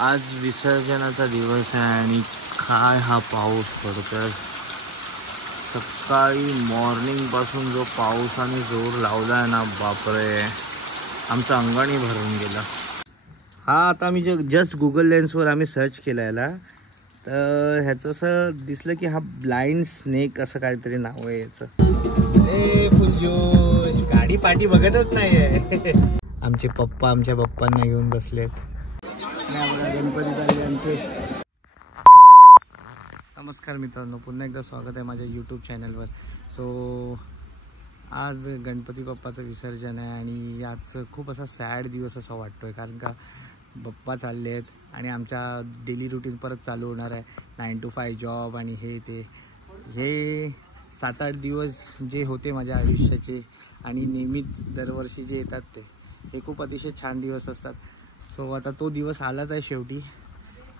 आज विसर्जनाचा दिवस आहे आणि काय हा पाऊस पडतोय। सकाळी मॉर्निंग पासून जो पावसाने जोर लावलाय ना, बापरे, आमचं अंगणही भरून गेलं। हा आता आम्ही जस्ट गुगल लेन्सवर आम्ही सर्च केलं याला, तर ह्याचं असं दिसलं की हा ब्लाइंड स्नेक असं काहीतरी नाव आहे याचं। ए फुल जोश, गाडी पाठी बघतच नाही आहे। आमचे पप्पा आमच्या पप्पांना घेऊन बसलेत। गणपती चालले आमचे। नमस्कार मित्रांनो, पुन्हा एकदा स्वागत आहे माझ्या यूट्यूब चॅनलवर। सो आज गणपती बाप्पाचं विसर्जन आहे आणि आजचं खूप असा सॅड दिवस असा वाटतोय, कारण का बाप्पा चालले आहेत आणि आमच्या डेली रुटीन परत चालू होणार आहे। 9 to 5 जॉब आणि हे 7-8 दिवस जे होते माझ्या आयुष्याचे आणि नेहमीच दरवर्षी जे येतात ते खूप अतिशय छान दिवस असतात। सो आता तो दिवस आलाच आहे शेवटी,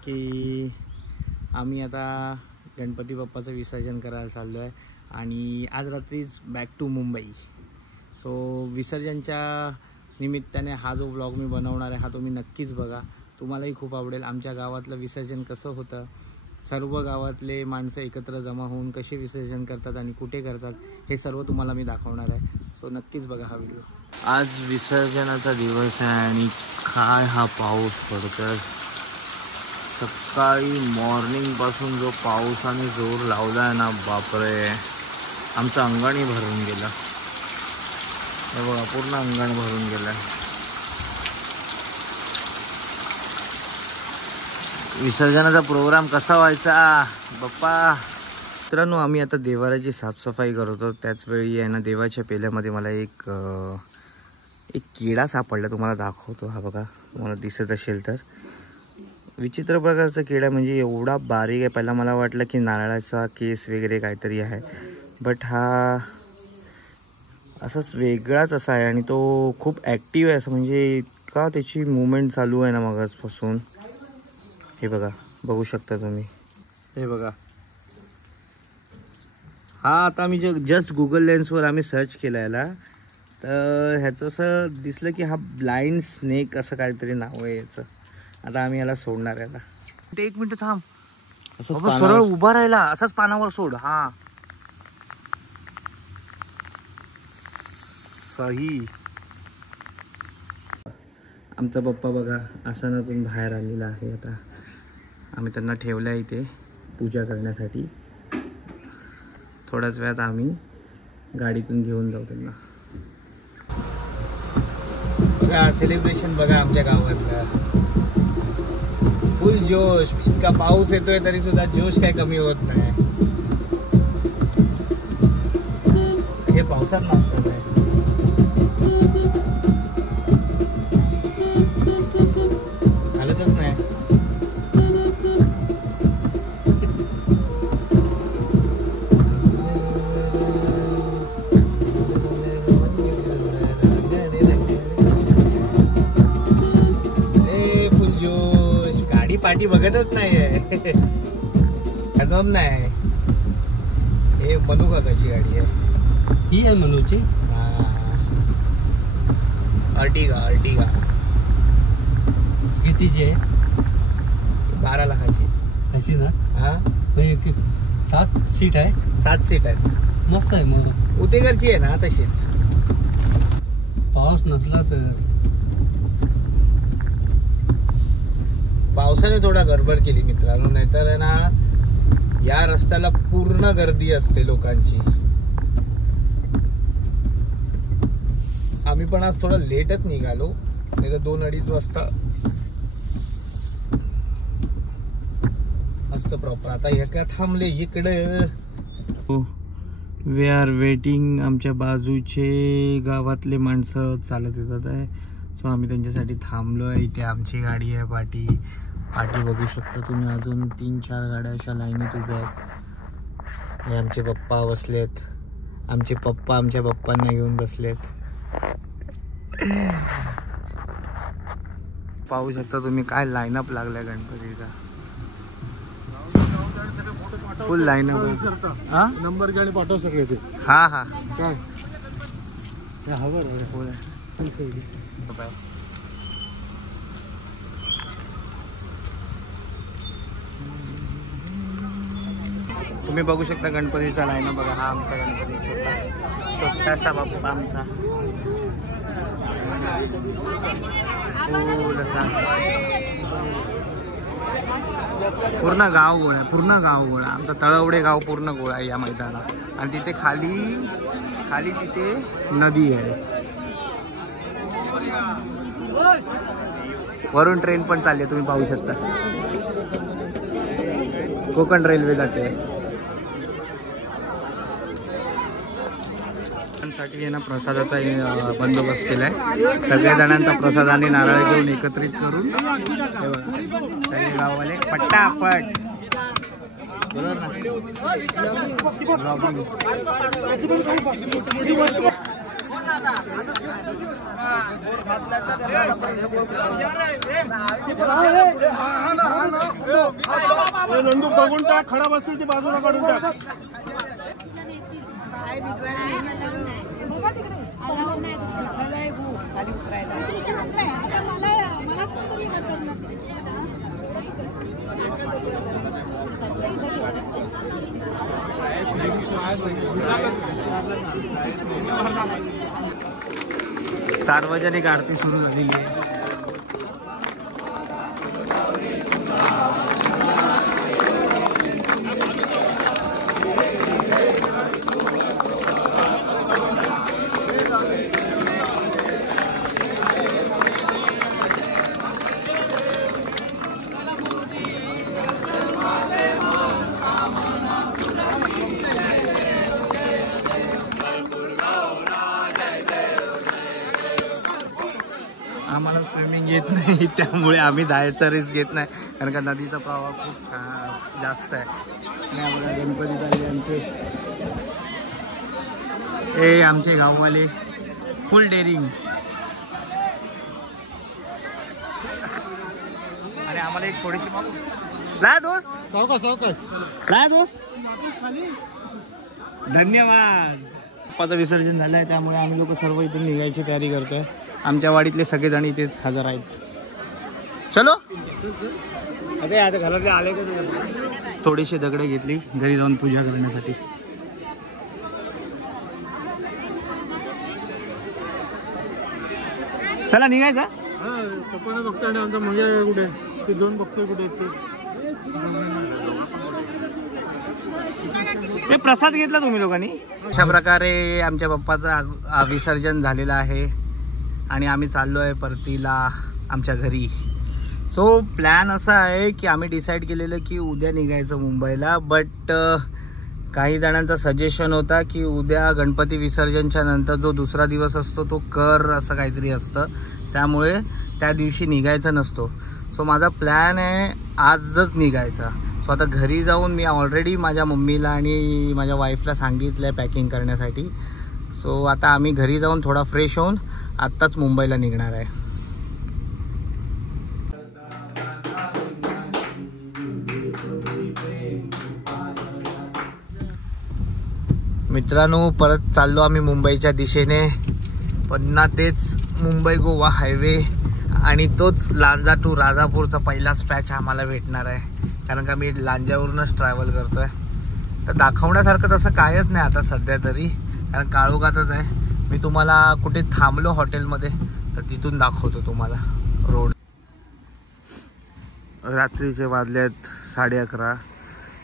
की आम्ही आता गणपती बाप्पाचं विसर्जन करायला चाललो आहे आणि आज रात्रीच बॅक टू मुंबई। सो विसर्जनच्या निमित्ताने हा जो व्लॉग मी बनवणार आहे हा तुम्ही नक्कीच बघा, तुम्हालाही खूप आवडेल। आमच्या गावातलं विसर्जन कसं होतं, सर्व गावातले माणसं एकत्र जमा होऊन कसे विसर्जन करतात आणि कुठे करतात, हे सर्व तुम्हाला मी दाखवणार आहे। सो नक्कीच बघा हा व्हिडिओ। आज विसर्जनाचा दिवस आहे आणि काय हा पाऊस पडतोय। सकाळी मॉर्निंग पासून जो पावसाने जोर लावलाय ना, बापरे, आमचं अंगणही भरून गेलं। हे बघा, पूर्ण अंगण भरून गेलं। विसर्जनाचा प्रोग्राम कसा व्हायचा बाप्पा। मित्रांनो, आम्ही आता देवाराची साफसफाई करत होतो, त्याचवेळी आहे ना देवाच्या पेल्यामध्ये मला एक किडा सापडला। तुम्हाला दाखवतो, हा बघा, तुम्हाला दिसत असेल तर। विचित्र प्रकारचा किडा, म्हणजे एवढा बारीक आहे। पहिला मला वाटलं की नारळाचा केस वगैरे काहीतरी आहे, बट हा असाच वेगळाच असा आहे आणि तो खूप ॲक्टिव्ह आहे असं, म्हणजे इतका त्याची मूवमेंट चालू आहे ना मगाचपासून। हे बघा, बघू शकता तुम्ही, हे बघा। हा आता आम्ही जस्ट गुगल लेन्सवर आम्ही सर्च केलं याला, तर ह्याचं असं दिसलं की हा ब्लाइंड स्नेक असं काहीतरी नाव आहे याचं। आता आम्ही याला सोडणार याला। 1 मिनिट थांब, असं सरळ उभा राहिला, असाच पानावर सोड। हा सही। आमचा पप्पा बघा आसनातून बाहेर आलेला आहे। आता आम्ही त्यांना ठेवलं आहे इथे पूजा करण्यासाठी। थोड्याच वेळात आम्ही गाडीतून घेऊन जाऊ त्यांना। बघा सेलिब्रेशन बघा आमच्या गावातलं, फुल जोश। इतका पाऊस येतोय तरी सुद्धा जोश काही कमी होत नाही। सगळे पावसात नाचतात आहे। हालतच नाही। पाठी बघतच नाही आहे। नाही, हे मनू का कशी गाडी आहे? ही आहे मनूची। अर्टिगा कितीची आहे? 12 लाखाची अशी ना। हा, 7 सीट आहे। 7 सीट आहे, मस्त आहे। मग उतेकरची आहे ना तशीच। पाऊस नसला तर, पावसाने थोडा गडबड केली मित्रांनो, नाहीतर ना या रस्त्याला पूर्ण गर्दी असते लोकांची। आम्ही पण आज थोडा लेटच निघालो, नाही तर 2-2:30 वाजता मस्त प्रॉपर। आता एका थांबले इकडे, वी आर वेटिंग। आमच्या बाजूचे गावातले माणसं चालत येतात आहे, सो आम्ही त्यांच्यासाठी थांबलो आहे। इथे आमची गाडी आहे पाठी बघू शकता तुम्ही। अजून 3-4 गाड्या अशा लाईनीत उभ्या आहेत। हे आमचे पप्पा बसलेत, आमचे पप्पा आमच्या पप्पांना घेऊन बसलेत। पाहू शकता तुम्ही काय लाईनअप लागलाय गणपतीचा, फुल लाईनअप। हा, नंबर गाडी पाठव सगळे ते। हा हा, काय हवं तुम्ही बघू शकता गणपतीचा लाईन बघा. हा आमचा गणपती छोटासा बाप्पा आमचा. पूर्ण गाव गोळा, पूर्ण गाव गोळा. आमचा तळवडे गाव पूर्ण गोळा आहे या मैदानात. आणि तिथे खाली तिथे नदी आहे. वरून ट्रेन पण चालली आहे, तुम्ही पाहू शकता. कोकण रेल्वे जाते. साठी ना प्रसादाचा बंदोबस्त केलाय. सगळ्या जणांचा प्रसाद आणि नारळ घेऊन एकत्रित करून सगळे गाववाले पट्टापट. बरोबर ना. नंदू बघून टाक, खराब असतील ती बाजूला काढून टाक. सार्वजनिक आरती सुरू झालेली आहे. आम्हाला स्विमिंग येत नाही, त्यामुळे आम्ही जायचा रिस्क घेत नाही. कारण का नदीचा प्रवाह खूप जास्त आहे. आम्हाला गणपती झाले आमचे. हे आमचे गाववाले फुल डेअरिंग. आणि आम्हाला एक थोडीशी ला दोस्त. धन्यवाद. पप्पाचं विसर्जन झालं आहे, त्यामुळे आम्ही लोक सर्व इथून निघायची तयारी करतोय. आमच्या वाडीतले सगळेजण इथे हजर आहेत. चलो. आता घरातले आले का? थोडीशी दगडे घेतली घरी जाऊन पूजा करण्यासाठी. चला निघायचा. पप्पाने बघताय आमचा म्हणजे कुठे ते दोन बघतोय कुठे ते प्रसाद घेतला तुम्ही लोकांनी. अशा प्रकारे आमच्या बाप्पाचं विसर्जन झालेलं आहे आणि आम्ही चाललो आहे परतीला आमच्या घरी. सो प्लॅन असा आहे की आम्ही डिसाईड केलेलं की उद्या निघायचं मुंबईला. बट काही जणांचा सजेशन होता की उद्या गणपती विसर्जनच्या नंतर जो दुसरा दिवस असतो तो कर असं काहीतरी असतं, त्यामुळे त्या दिवशी निघायचं नसतो. सो माझा प्लॅन आहे आजच निघायचा. सो आता घरी जाऊन मी ऑलरेडी माझ्या मम्मीला आणि माझ्या वाईफला सांगितलं आहे पॅकिंग करण्यासाठी. सो आता आम्ही घरी जाऊन थोडा फ्रेश होऊन आत्ताच मुंबईला निघणार आहे. मित्रांनो, परत चाललो आम्ही मुंबईच्या दिशेने. पुन्हा तेच मुंबई गोवा हायवे आणि तोच लांजा टू राजापूरचा पहिलाच पॅच आम्हाला भेटणार आहे. कारण का मी लांजावरूनच ट्रॅव्हल करतोय. तर दाखवण्यासारखं तसं कायच नाही आता सध्या तरी, कारण काळोखातच आहे. मी तुम्हाला कुठे थांबलो हॉटेलमध्ये तर तिथून दाखवतो तुम्हाला रोड. रात्रीचे वाजले आहेत 11:30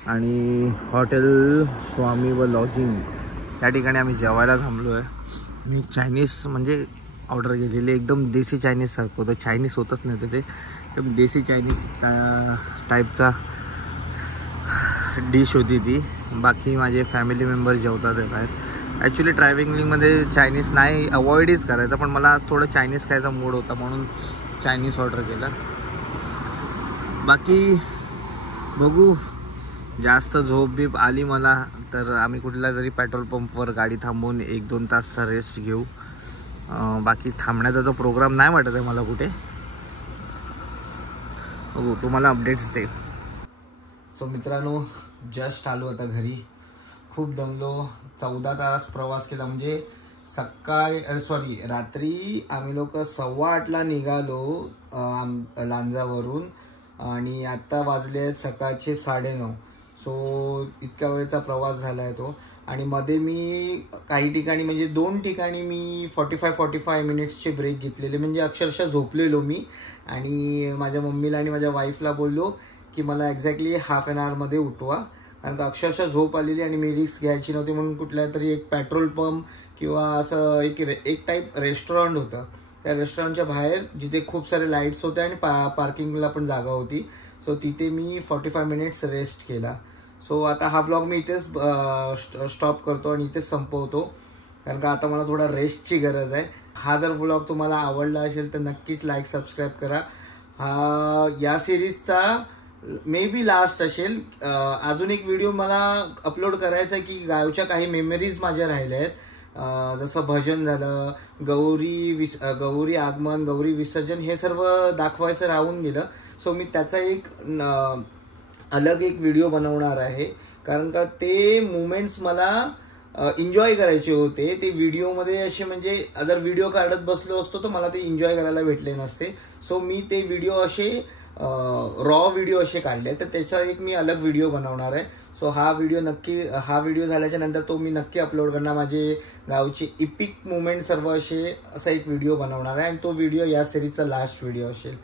आणि हॉटेल स्वामी व लॉजिंग या ठिकाणी आम्ही जेवायला थांबलो आहे. मी चायनीज म्हणजे ऑर्डर केलेली, एकदम देसी चायनीज सारखं होतं. चायनीज होतच नव्हतं ते, एकदम देसी चायनीज टाईपचा डिश होती ती. बाकी माझे फॅमिली मेंबर जेवतात आहेत. ॲक्च्युली ट्रॅव्हलिंगमध्ये चायनीज नाही, अवॉइडच करायचं, पण मला आज थोडं चायनीज खायचा मूड होता म्हणून चायनीज ऑर्डर केलं. बाकी बघू, जास्त झोप बीप आली मला तर आम्ही कुठल्या तरी पेट्रोल पंपवर गाडी थांबवून 1-2 तासचा रेस्ट घेऊ. बाकी थांबण्याचा जो प्रोग्राम नाही वाटत आहे मला कुठे. बघू, तुम्हाला अपडेट्स दे. सो मित्रांनो, जस्ट आलो आता घरी. खूप दमलो. 14 तास प्रवास केला. म्हणजे रात्री आम्ही लोक 8:15ला निघालो लांजावरून आणि आत्ता वाजले सकाळचे 9:30. सो इतक्या वेळचा प्रवास झाला आहे तो. आणि मध्ये मी काही ठिकाणी म्हणजे 2 ठिकाणी मी 45 मिनिट्सचे ब्रेक घेतलेले, म्हणजे अक्षरशः झोपलेलो मी. आणि माझ्या मम्मीला आणि माझ्या वाईफला बोललो की मला एक्झॅक्टली हाफ एन आवरमध्ये उठवा, कारण का अक्षरशः झोप आलेली आणि मी रिस्क घ्यायची नव्हती. म्हणून कुठल्या तरी एक पेट्रोल पंप किंवा असं एक टाईप रेस्टॉरंट होतं, त्या रेस्टॉरंटच्या बाहेर जिथे खूप सारे लाईट्स होते आणि पार्किंगला पण जागा होती. सो तिथे मी 45 मिनिट्स रेस्ट केला. सो आता हा व्लॉग मी इथेच स्टॉप करतो आणि इथेच संपवतो, कारण का आता मला थोडा रेस्टची गरज आहे. हा जर व्लॉग तुम्हाला आवडला असेल तर नक्कीच लाईक सबस्क्राईब करा. हा या सिरीजचा मे बी लास्ट असेल. अजून एक व्हिडिओ मला अपलोड करायचा आहे की गावच्या काही मेमरीज माझ्या राहिल्या आहेत, जसं भजन झालं, गौरी आगमन, गौरी विसर्जन, हे सर्व दाखवायचं राहून गेलं. सो मी त्याचा एक अलग एक व्हिडिओ बनवणार आहे, कारण का ते मुमेंट्स मला एन्जॉय करायचे होते. ते व्हिडिओमध्ये असे म्हणजे जर व्हिडिओ काढत बसलो असतो तर मला ते एन्जॉय करायला भेटले नसते. सो मी ते व्हिडिओ असे रॉ व्हिडिओ असे काढले, तर त्याचा एक मी अलग व्हिडिओ बनवणार आहे. सो हा व्हिडिओ झाल्याच्या नंतर तो मी नक्की अपलोड करणार. माझे गावचे इपिक मुमेंट सर्व असा एक व्हिडिओ बनवणार आहे आणि तो व्हिडिओ या सिरीजचा लास्ट व्हिडिओ असेल.